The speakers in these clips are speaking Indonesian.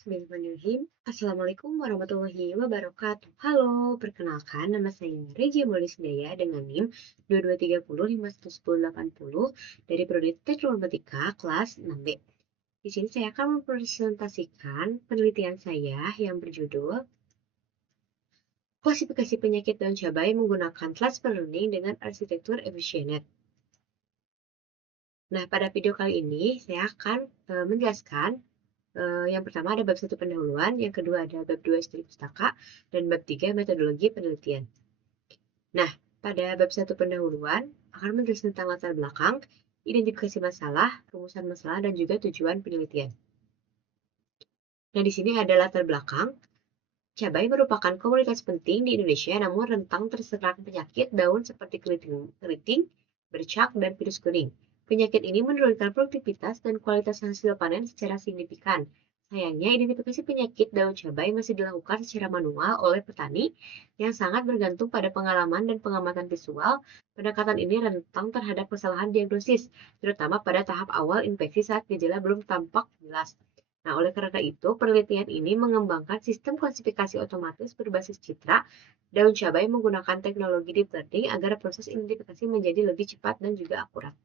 Bismillahirrahmanirrahim. Assalamualaikum warahmatullahi wabarakatuh. Halo, perkenalkan nama saya Regia Molisdaya dengan NIM 2230511080 dari Prodi Teknik Robotika kelas 6B. Di sini saya akan mempresentasikan penelitian saya yang berjudul Klasifikasi Penyakit Daun Cabai menggunakan Transfer Learning dengan Arsitektur Efisienet. Nah, pada video kali ini saya akan menjelaskan yang pertama ada bab 1 pendahuluan, yang kedua ada bab 2 studi pustaka, dan bab 3 metodologi penelitian. Nah, pada bab 1 pendahuluan akan menjelaskan tentang latar belakang, identifikasi masalah, rumusan masalah, dan juga tujuan penelitian. Nah, di sini ada latar belakang. Cabai merupakan komoditas penting di Indonesia namun rentan terserang penyakit daun seperti keriting, bercak, dan virus kuning. Penyakit ini menurunkan produktivitas dan kualitas hasil panen secara signifikan. Sayangnya, identifikasi penyakit daun cabai masih dilakukan secara manual oleh petani yang sangat bergantung pada pengalaman dan pengamatan visual. Pendekatan ini rentan terhadap kesalahan diagnosis, terutama pada tahap awal infeksi saat gejala belum tampak jelas. Nah, oleh karena itu, penelitian ini mengembangkan sistem klasifikasi otomatis berbasis citra daun cabai menggunakan teknologi deep learning agar proses identifikasi menjadi lebih cepat dan juga akurat.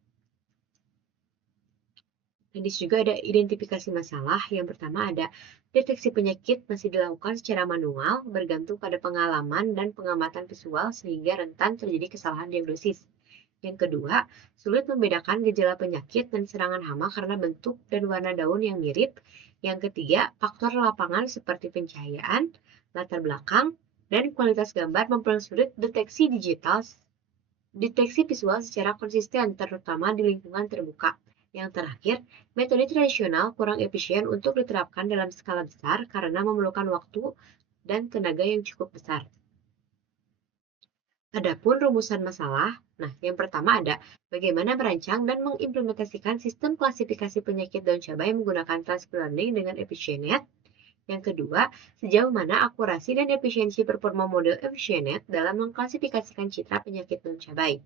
Dan di sini juga ada identifikasi masalah. Yang pertama ada deteksi penyakit masih dilakukan secara manual, bergantung pada pengalaman dan pengamatan visual sehingga rentan terjadi kesalahan diagnosis. Yang kedua, sulit membedakan gejala penyakit dan serangan hama karena bentuk dan warna daun yang mirip. Yang ketiga, faktor lapangan seperti pencahayaan, latar belakang, dan kualitas gambar mempersulit deteksi visual secara konsisten, terutama di lingkungan terbuka. Yang terakhir, metode tradisional kurang efisien untuk diterapkan dalam skala besar karena memerlukan waktu dan tenaga yang cukup besar. Adapun rumusan masalah, nah yang pertama ada bagaimana merancang dan mengimplementasikan sistem klasifikasi penyakit daun cabai menggunakan transfer learning dengan efisienet. Yang kedua, sejauh mana akurasi dan efisiensi performa model efisienet dalam mengklasifikasikan citra penyakit daun cabai.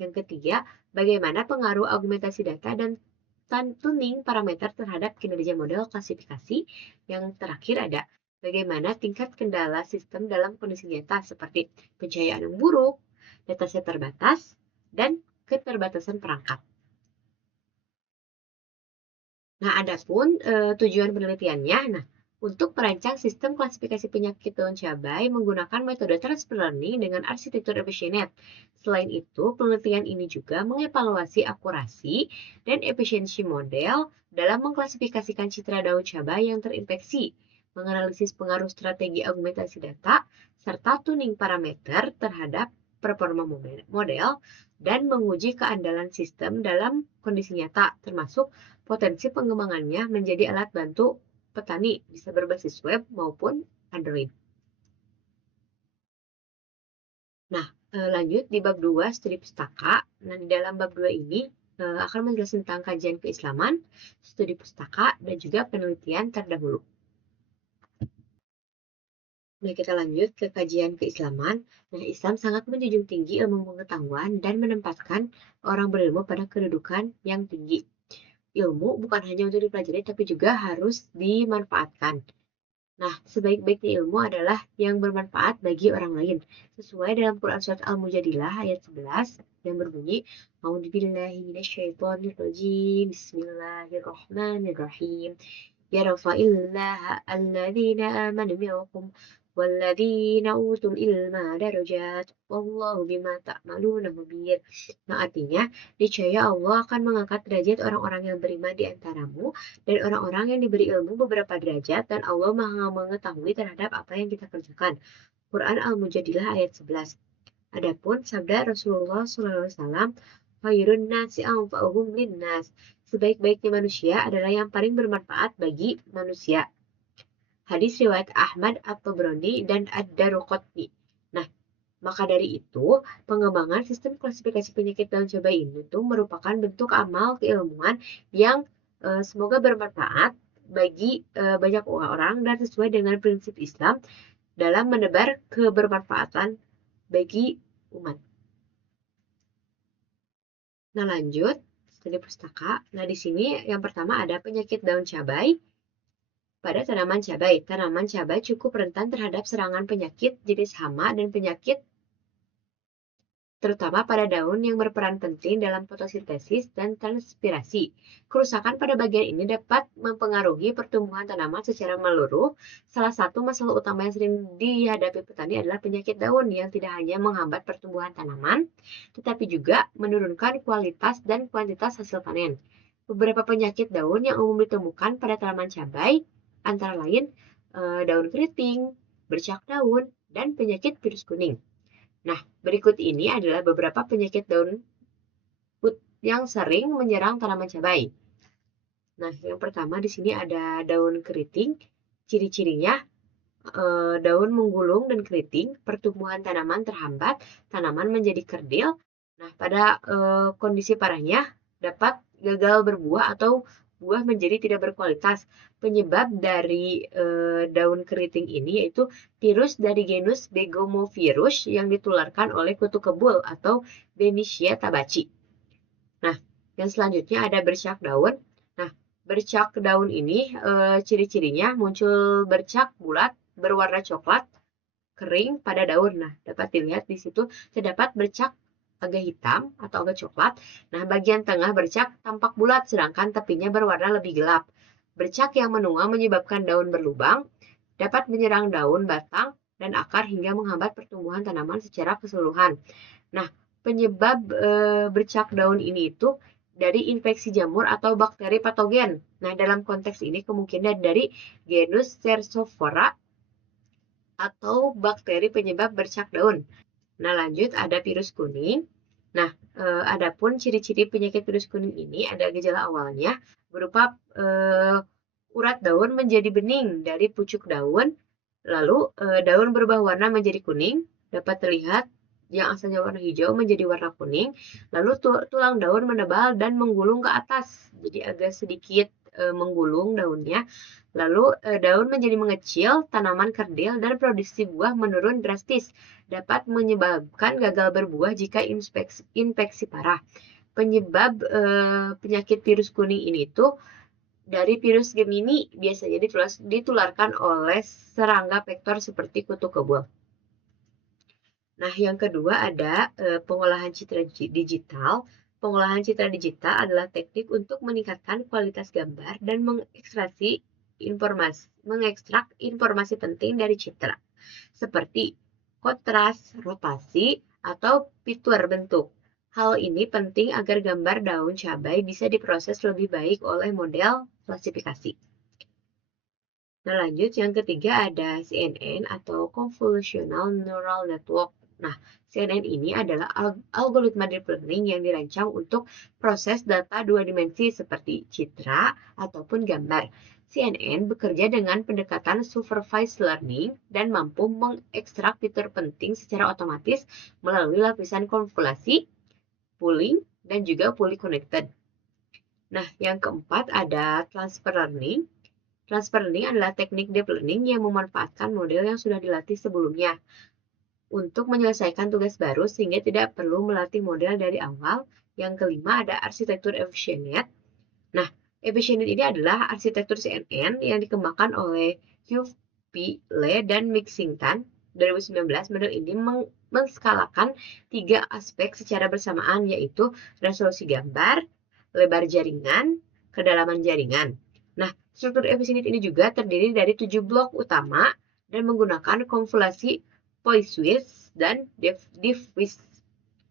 Yang ketiga, bagaimana pengaruh augmentasi data dan tuning parameter terhadap kinerja model klasifikasi. Yang terakhir ada bagaimana tingkat kendala sistem dalam kondisi nyata seperti pencahayaan yang buruk, dataset terbatas, dan keterbatasan perangkat. Nah, adapun tujuan penelitiannya, untuk merancang sistem klasifikasi penyakit daun cabai menggunakan metode transfer learning dengan arsitektur efisienet. Selain itu, penelitian ini juga mengevaluasi akurasi dan efisiensi model dalam mengklasifikasikan citra daun cabai yang terinfeksi, menganalisis pengaruh strategi augmentasi data, serta tuning parameter terhadap performa model, dan menguji keandalan sistem dalam kondisi nyata, termasuk potensi pengembangannya menjadi alat bantu petani bisa berbasis web maupun Android. Nah, lanjut di bab 2 studi pustaka. Nah, di dalam bab 2 ini akan menjelaskan tentang kajian keislaman, studi pustaka, dan juga penelitian terdahulu. Nah, kita lanjut ke kajian keislaman. Nah, Islam sangat menjunjung tinggi ilmu pengetahuan dan menempatkan orang berilmu pada kedudukan yang tinggi. Ilmu bukan hanya untuk dipelajari, tapi juga harus dimanfaatkan. Nah, sebaik-baiknya ilmu adalah yang bermanfaat bagi orang lain. Sesuai dalam Quran Surat Al-Mujadilah ayat 11 yang berbunyi, A'udzubillahi minasyaitonirrajim, Bismillahirrahmanirrahim. Yarfa'illahu alladzina amanu minkum walladzina utul ilma darajat wallahu bima ta'maluna khabir. Nah, artinya niscaya Allah akan mengangkat derajat orang-orang yang beriman di antaramu dan orang-orang yang diberi ilmu beberapa derajat, dan Allah Maha mengetahui terhadap apa yang kita kerjakan. Quran Al-Mujadilah ayat 11. Adapun sabda Rasulullah SAW, khairun nasi anfa'uhum linnas. Sebaik-baiknya manusia adalah yang paling bermanfaat bagi manusia. Hadis riwayat Ahmad At-Tabrani dan Ad-Daruqutni. Nah, maka dari itu, pengembangan sistem klasifikasi penyakit daun cabai ini tuh merupakan bentuk amal keilmuan yang semoga bermanfaat bagi banyak orang dan sesuai dengan prinsip Islam dalam menebar kebermanfaatan bagi umat. Nah, lanjut studi pustaka. Nah, di sini yang pertama ada penyakit daun cabai. pada tanaman cabai. Tanaman cabai cukup rentan terhadap serangan penyakit jenis hama dan penyakit terutama pada daun yang berperan penting dalam fotosintesis dan transpirasi. Kerusakan pada bagian ini dapat mempengaruhi pertumbuhan tanaman secara menyeluruh. Salah satu masalah utama yang sering dihadapi petani adalah penyakit daun yang tidak hanya menghambat pertumbuhan tanaman, tetapi juga menurunkan kualitas dan kuantitas hasil panen. Beberapa penyakit daun yang umum ditemukan pada tanaman cabai antara lain daun keriting, bercak daun, dan penyakit virus kuning. Nah, berikut ini adalah beberapa penyakit daun yang sering menyerang tanaman cabai. Nah, yang pertama di sini ada daun keriting. Ciri-cirinya daun menggulung dan keriting, pertumbuhan tanaman terhambat, tanaman menjadi kerdil. Nah, pada kondisi parahnya dapat gagal berbuah atau buah menjadi tidak berkualitas. Penyebab dari daun keriting ini yaitu virus dari genus Begomovirus yang ditularkan oleh kutu kebul atau Bemisia tabaci. Nah, yang selanjutnya ada bercak daun. Nah, bercak daun ini ciri-cirinya muncul bercak bulat berwarna coklat kering pada daun. Nah, dapat dilihat di situ terdapat bercak agak hitam atau agak coklat. Nah, bagian tengah bercak tampak bulat, sedangkan tepinya berwarna lebih gelap. Bercak yang menua menyebabkan daun berlubang, dapat menyerang daun, batang, dan akar hingga menghambat pertumbuhan tanaman secara keseluruhan. Nah, penyebab bercak daun ini itu dari infeksi jamur atau bakteri patogen. Nah, dalam konteks ini kemungkinan dari genus Cercophora atau bakteri penyebab bercak daun. Nah, lanjut ada virus kuning. Nah, adapun ciri-ciri penyakit virus kuning ini ada gejala awalnya berupa urat daun menjadi bening dari pucuk daun, lalu daun berubah warna menjadi kuning, dapat terlihat yang asalnya warna hijau menjadi warna kuning, lalu tulang daun menebal dan menggulung ke atas, jadi agak sedikit menggulung daunnya. Lalu daun menjadi mengecil, tanaman kerdil, dan produksi buah menurun drastis. Dapat menyebabkan gagal berbuah jika infeksi parah. Penyebab penyakit virus kuning ini tuh dari virus Gemini biasanya ditularkan oleh serangga vektor seperti kutu kebul. Nah, yang kedua ada pengolahan citra digital. Pengolahan citra digital adalah teknik untuk meningkatkan kualitas gambar dan mengekstrak informasi penting dari citra, seperti kontras, rotasi, atau fitur bentuk. Hal ini penting agar gambar daun cabai bisa diproses lebih baik oleh model klasifikasi. Nah, lanjut yang ketiga ada CNN atau Convolutional Neural Network. Nah, CNN ini adalah algoritma deep learning yang dirancang untuk proses data dua dimensi seperti citra ataupun gambar. CNN bekerja dengan pendekatan supervised learning dan mampu mengekstrak fitur penting secara otomatis melalui lapisan konvolasi, pooling, dan juga fully connected. Nah, yang keempat ada transfer learning. Transfer learning adalah teknik deep learning yang memanfaatkan model yang sudah dilatih sebelumnya untuk menyelesaikan tugas baru sehingga tidak perlu melatih model dari awal. Yang kelima ada arsitektur EfficientNet. Nah, EfficientNet ini adalah arsitektur CNN yang dikembangkan oleh Hugh P. Lee dan Mixington 2019. Model ini menskalakan 3 aspek secara bersamaan, yaitu resolusi gambar, lebar jaringan, kedalaman jaringan. Nah, struktur EfficientNet ini juga terdiri dari 7 blok utama dan menggunakan konvolasi Poiseuille dan Diffvis.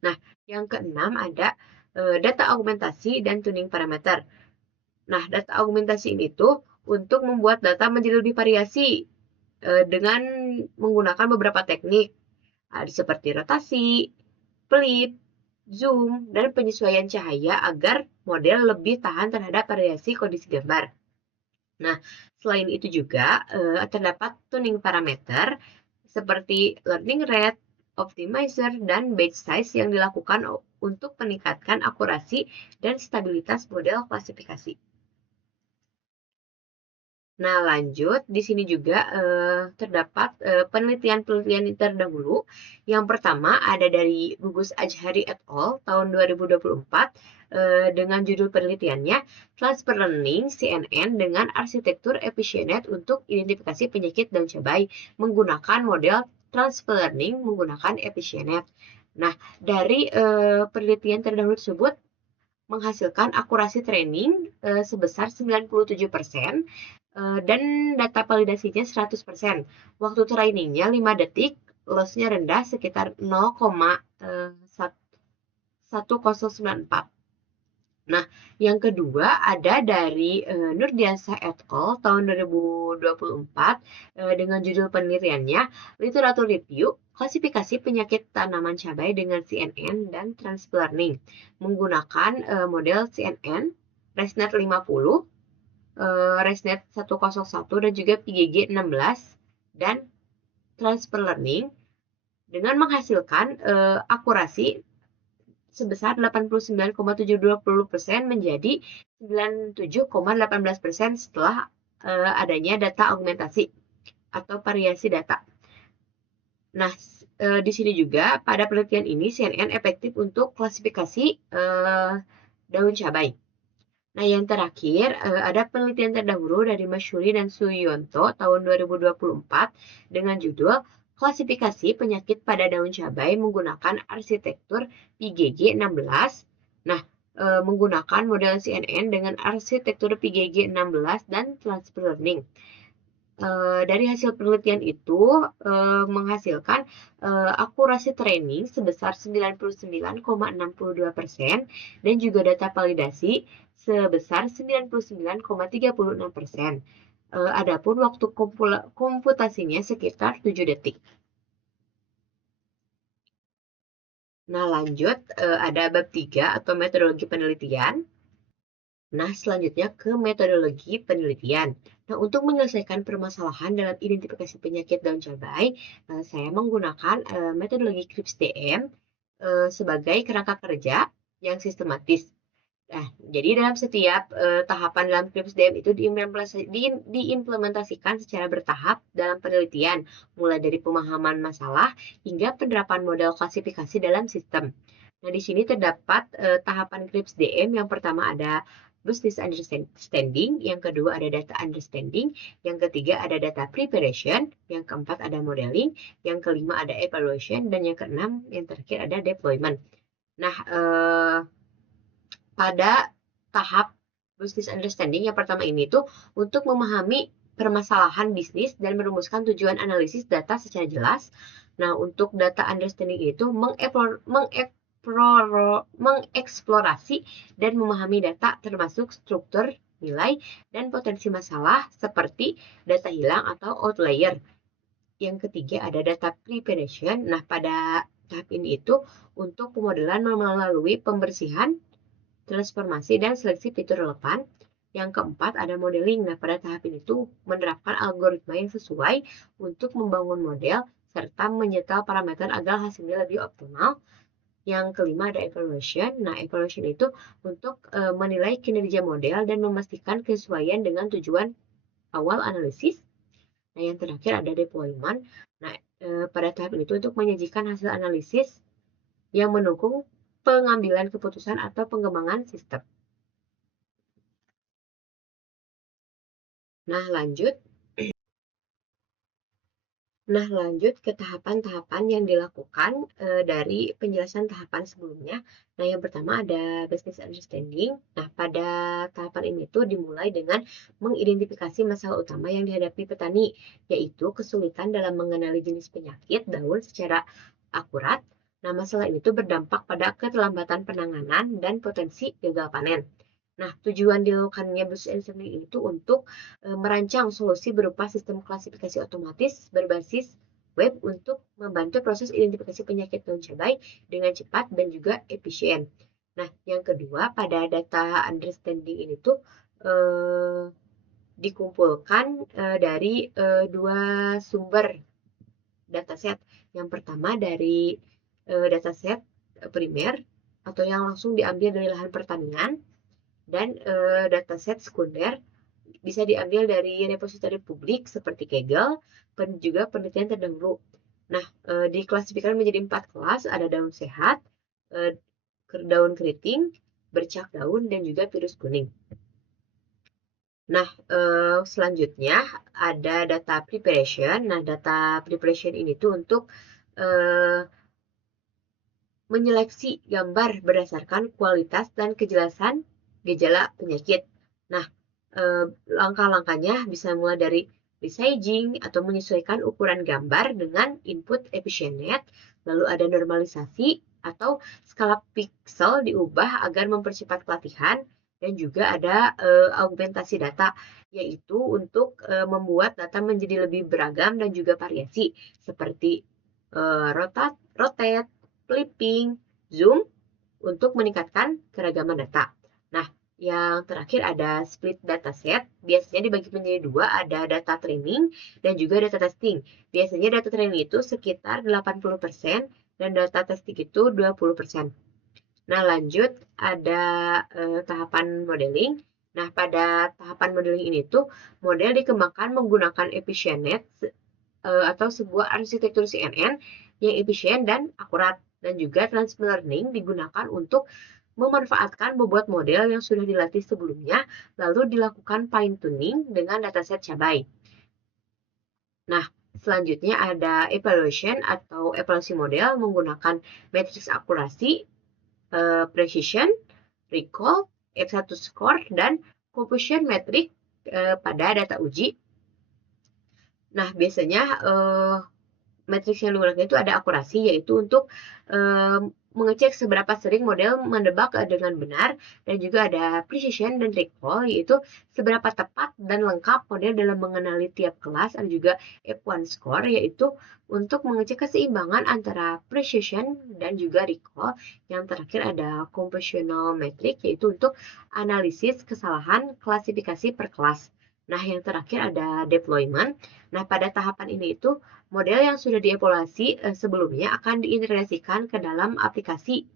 Nah, yang keenam ada data augmentasi dan tuning parameter. Nah, data augmentasi ini tuh untuk membuat data menjadi lebih variasi dengan menggunakan beberapa teknik seperti rotasi, flip, zoom, dan penyesuaian cahaya agar model lebih tahan terhadap variasi kondisi gambar. Nah, selain itu juga terdapat tuning parameter seperti learning rate, optimizer, dan batch size yang dilakukan untuk meningkatkan akurasi dan stabilitas model klasifikasi. Nah, lanjut, di sini juga terdapat penelitian-penelitian terdahulu. Yang pertama ada dari Gugus Ajhari et al. Tahun 2024. dengan judul penelitiannya Transfer Learning CNN dengan arsitektur efisienet untuk identifikasi penyakit daun cabai menggunakan model Transfer Learning menggunakan efisienet. Nah, dari penelitian terdahulu tersebut menghasilkan akurasi training sebesar 97% dan data validasinya 100%. Waktu trainingnya 5 detik, lossnya rendah sekitar 0,1094. Nah, yang kedua ada dari Nurdiansyah et al. Tahun 2024 dengan judul penelitiannya Literatur Review Klasifikasi Penyakit Tanaman Cabai dengan CNN dan Transfer Learning menggunakan model CNN, ResNet 50, ResNet 101 dan juga PGG 16 dan Transfer Learning dengan menghasilkan akurasi sebesar 89,720% menjadi 97,18% setelah adanya data augmentasi atau variasi data. Nah, di sini juga pada penelitian ini CNN efektif untuk klasifikasi daun cabai. Nah, yang terakhir ada penelitian terdahulu dari Masyuri dan Suyonto tahun 2024 dengan judul Klasifikasi Penyakit pada Daun Cabai menggunakan arsitektur PGG 16. Nah, menggunakan model CNN dengan arsitektur PGG 16 dan Transfer Learning. Dari hasil penelitian itu menghasilkan akurasi training sebesar 99,62% dan juga data validasi sebesar 99,36%. Adapun waktu komputasinya sekitar 7 detik. Nah, lanjut ada bab 3 atau metodologi penelitian. Nah, selanjutnya ke metodologi penelitian. Nah, untuk menyelesaikan permasalahan dalam identifikasi penyakit daun cabai, saya menggunakan metodologi CRISPR-DM sebagai kerangka kerja yang sistematis. Nah, jadi dalam setiap tahapan dalam CRISPR-DM itu diimplementasikan secara bertahap dalam penelitian, mulai dari pemahaman masalah hingga penerapan model klasifikasi dalam sistem. Nah, di sini terdapat tahapan CRISPR-DM. Yang pertama ada business understanding, yang kedua ada data understanding, yang ketiga ada data preparation, yang keempat ada modeling, yang kelima ada evaluation, dan yang keenam, yang terakhir ada deployment. Nah, pada tahap business understanding yang pertama ini tuh untuk memahami permasalahan bisnis dan merumuskan tujuan analisis data secara jelas. Nah, untuk data understanding itu mengeksplorasi dan memahami data termasuk struktur, nilai, dan potensi masalah seperti data hilang atau outlier. Yang ketiga ada data preparation. Nah, pada tahap ini itu untuk pemodelan melalui pembersihan, transformasi, dan seleksi fitur relevan. Yang keempat ada modeling. Nah, pada tahap ini tuh menerapkan algoritma yang sesuai untuk membangun model serta menyetel parameter agar hasilnya lebih optimal. Yang kelima ada evaluation. Nah, evaluation itu untuk menilai kinerja model dan memastikan kesesuaian dengan tujuan awal analisis. Nah, yang terakhir ada deployment. Nah, pada tahap ini tuh untuk menyajikan hasil analisis yang mendukung pengambilan keputusan atau pengembangan sistem. Nah, lanjut ke tahapan-tahapan yang dilakukan dari penjelasan tahapan sebelumnya. Nah, yang pertama ada business understanding. Nah, pada tahapan ini tuh dimulai dengan mengidentifikasi masalah utama yang dihadapi petani, yaitu kesulitan dalam mengenali jenis penyakit daun secara akurat. Nah, masalah ini tuh berdampak pada keterlambatan penanganan dan potensi gagal panen. Nah, tujuan dilakukannya business understanding itu untuk merancang solusi berupa sistem klasifikasi otomatis berbasis web untuk membantu proses identifikasi penyakit daun cabai dengan cepat dan juga efisien. Nah, yang kedua pada data understanding ini tuh dikumpulkan dari dua sumber dataset. Yang pertama dari dataset primer atau yang langsung diambil dari lahan pertanian, dan dataset sekunder bisa diambil dari repositori publik seperti Kaggle dan juga penelitian terdahulu. Nah, diklasifikasikan menjadi 4 kelas, ada daun sehat, daun keriting, bercak daun, dan juga virus kuning. Nah, selanjutnya ada data preparation. Nah, data preparation ini tuh untuk menyeleksi gambar berdasarkan kualitas dan kejelasan gejala penyakit. Nah, langkah-langkahnya bisa mulai dari resizing atau menyesuaikan ukuran gambar dengan input efisiennya, lalu ada normalisasi atau skala piksel diubah agar mempercepat pelatihan, dan juga ada augmentasi data, yaitu untuk membuat data menjadi lebih beragam dan juga variasi, seperti rotate, flipping, zoom, untuk meningkatkan keragaman data. Nah, yang terakhir ada split dataset. Biasanya dibagi menjadi dua, ada data training dan juga data testing. Biasanya data training itu sekitar 80% dan data testing itu 20%. Nah, lanjut ada tahapan modeling. Nah, pada tahapan modeling ini tuh model dikembangkan menggunakan EfficientNet atau sebuah arsitektur CNN yang efisien dan akurat. Dan juga transfer learning digunakan untuk memanfaatkan bobot model yang sudah dilatih sebelumnya, lalu dilakukan fine tuning dengan dataset cabai. Nah, selanjutnya ada evaluation atau evaluasi model menggunakan matriks akurasi, precision, recall, F1 score, dan confusion metric pada data uji. Nah, biasanya matriks yang digunakan itu ada akurasi, yaitu untuk mengecek seberapa sering model mendebak dengan benar, dan juga ada precision dan recall, yaitu seberapa tepat dan lengkap model dalam mengenali tiap kelas, dan juga F1 score, yaitu untuk mengecek keseimbangan antara precision dan juga recall. Yang terakhir ada confusional metric, yaitu untuk analisis kesalahan klasifikasi per kelas. Nah, yang terakhir ada deployment. Nah, pada tahapan ini itu model yang sudah dievaluasi sebelumnya akan diintegrasikan ke dalam aplikasi,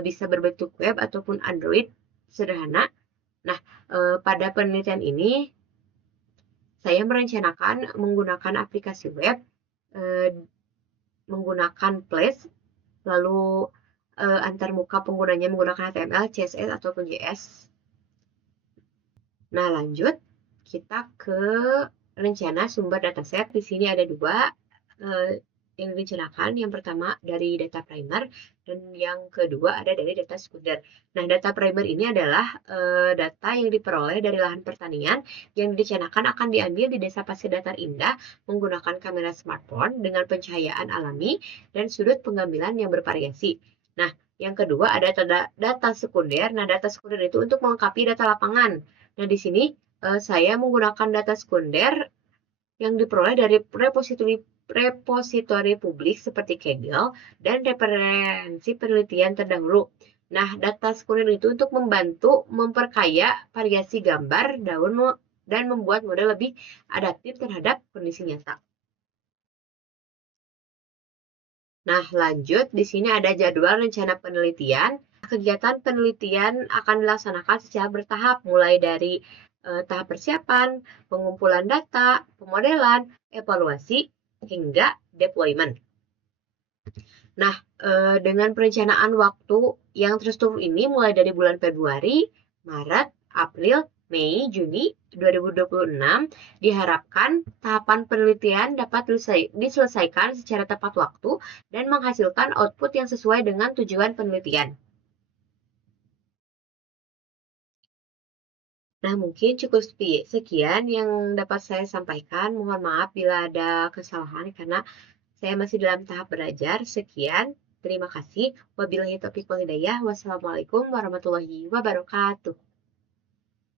bisa berbentuk web ataupun Android sederhana. Nah, pada penelitian ini saya merencanakan menggunakan aplikasi web, menggunakan Flash, lalu antarmuka penggunanya menggunakan HTML, CSS, ataupun JS. Nah, lanjut kita ke rencana sumber dataset. Di sini ada dua yang direncanakan. Yang pertama dari data primer, dan yang kedua ada dari data sekunder. Nah, data primer ini adalah data yang diperoleh dari lahan pertanian yang direncanakan akan diambil di Desa Pasir Datar Indah menggunakan kamera smartphone dengan pencahayaan alami dan sudut pengambilan yang bervariasi. Nah, yang kedua ada data sekunder. Nah, data sekunder itu untuk melengkapi data lapangan. Nah, di sini saya menggunakan data sekunder yang diperoleh dari repositori publik seperti Kaggle dan referensi penelitian terdahulu. Nah, data sekunder itu untuk membantu memperkaya variasi gambar daun dan membuat model lebih adaptif terhadap kondisi nyata. Nah, lanjut di sini ada jadwal rencana penelitian. Kegiatan penelitian akan dilaksanakan secara bertahap, mulai dari tahap persiapan, pengumpulan data, pemodelan, evaluasi, hingga deployment. Nah, dengan perencanaan waktu yang terstruktur ini mulai dari bulan Februari, Maret, April, Mei, Juni 2026, diharapkan tahapan penelitian dapat diselesaikan secara tepat waktu dan menghasilkan output yang sesuai dengan tujuan penelitian. Nah, mungkin cukup sekian yang dapat saya sampaikan. Mohon maaf bila ada kesalahan karena saya masih dalam tahap belajar. Sekian, terima kasih. Wabillahi taufiq wal hidayah. Wassalamualaikum warahmatullahi wabarakatuh.